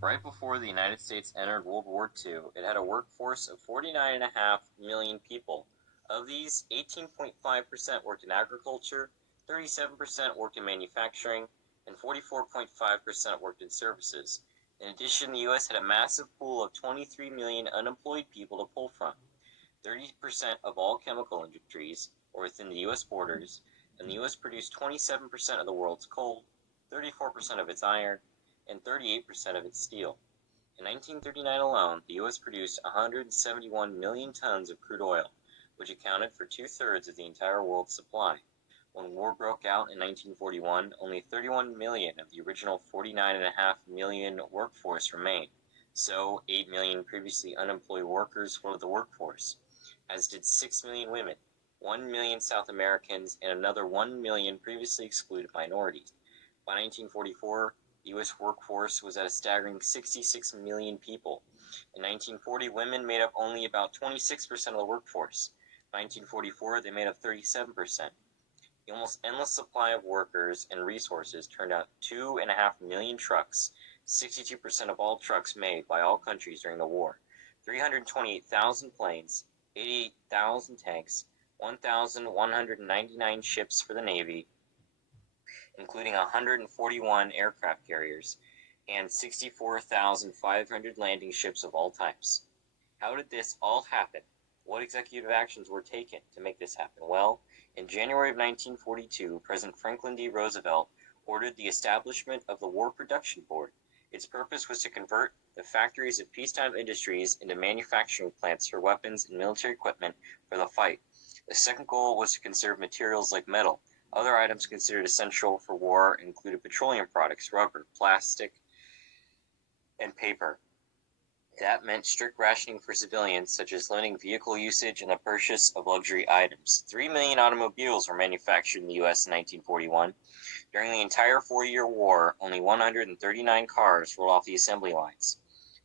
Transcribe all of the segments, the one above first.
Right before the United States entered World War II, it had a workforce of 49.5 million people. Of these, 18.5% worked in agriculture, 37% worked in manufacturing, and 44.5% worked in services. In addition, the U.S. had a massive pool of 23 million unemployed people to pull from. 30% of all chemical industries were within the U.S. borders, and the U.S. produced 27% of the world's coal, 34% of its iron, and 38% of its steel. In 1939 alone, the U.S. produced 171 million tons of crude oil, which accounted for two-thirds of the entire world's supply. When war broke out in 1941, only 31 million of the original 49.5 million workforce remained, so 8 million previously unemployed workers flooded the workforce, as did 6 million women, 1 million South Americans, and another 1 million previously excluded minorities. By 1944, the U.S. workforce was at a staggering 66 million people. In 1940, women made up only about 26% of the workforce. By 1944, they made up 37%. The almost endless supply of workers and resources turned out 2.5 million trucks, 62% of all trucks made by all countries during the war, 328,000 planes, 88,000 tanks, 1,199 ships for the Navy, including 141 aircraft carriers, and 64,500 landing ships of all types. How did this all happen? What executive actions were taken to make this happen? Well, in January of 1942, President Franklin D. Roosevelt ordered the establishment of the War Production Board. Its purpose was to convert the factories of peacetime industries into manufacturing plants for weapons and military equipment for the fight. The second goal was to conserve materials like metal. Other items considered essential for war included petroleum products, rubber, plastic, and paper. That meant strict rationing for civilians, such as limiting vehicle usage and the purchase of luxury items. 3 million automobiles were manufactured in the U.S. in 1941. During the entire 4-year war, only 139 cars rolled off the assembly lines.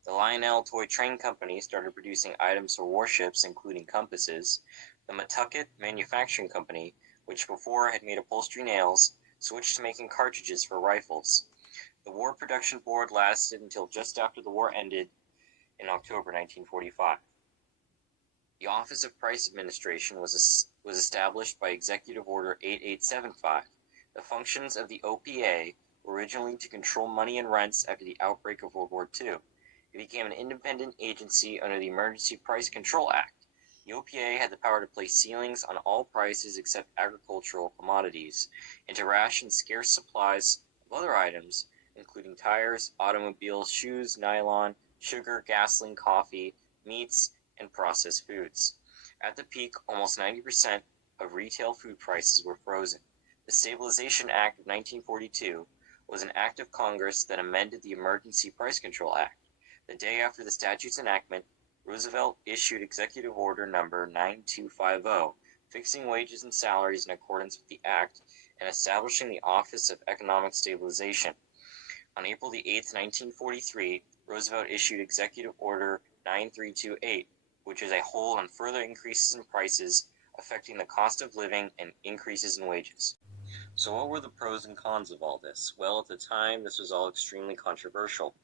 The Lionel Toy Train Company started producing items for warships, including compasses. The Metucket Manufacturing Company, which before had made upholstery nails, switched to making cartridges for rifles. The War Production Board lasted until just after the war ended in October 1945. The Office of Price Administration was established by Executive Order 8875. The functions of the OPA were originally to control money and rents after the outbreak of World War II. It became an independent agency under the Emergency Price Control Act. The OPA had the power to place ceilings on all prices except agricultural commodities, and to ration scarce supplies of other items, including tires, automobiles, shoes, nylon, sugar, gasoline, coffee, meats, and processed foods. At the peak, almost 90% of retail food prices were frozen. The Stabilization Act of 1942 was an act of Congress that amended the Emergency Price Control Act. The day after the statute's enactment, Roosevelt issued Executive Order Number 9250, fixing wages and salaries in accordance with the Act and establishing the Office of Economic Stabilization. On April 8, 1943, Roosevelt issued Executive Order 9328, which is a hold on further increases in prices affecting the cost of living and increases in wages. So what were the pros and cons of all this? Well, at the time, this was all extremely controversial.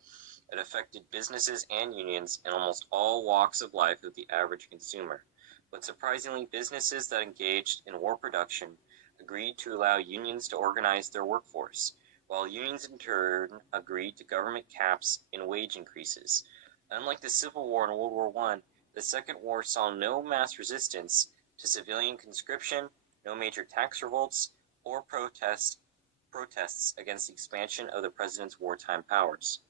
It affected businesses and unions in almost all walks of life of the average consumer. But surprisingly, businesses that engaged in war production agreed to allow unions to organize their workforce, while unions in turn agreed to government caps in wage increases. Unlike the Civil War and World War I, the Second War saw no mass resistance to civilian conscription, no major tax revolts, or protests against the expansion of the president's wartime powers.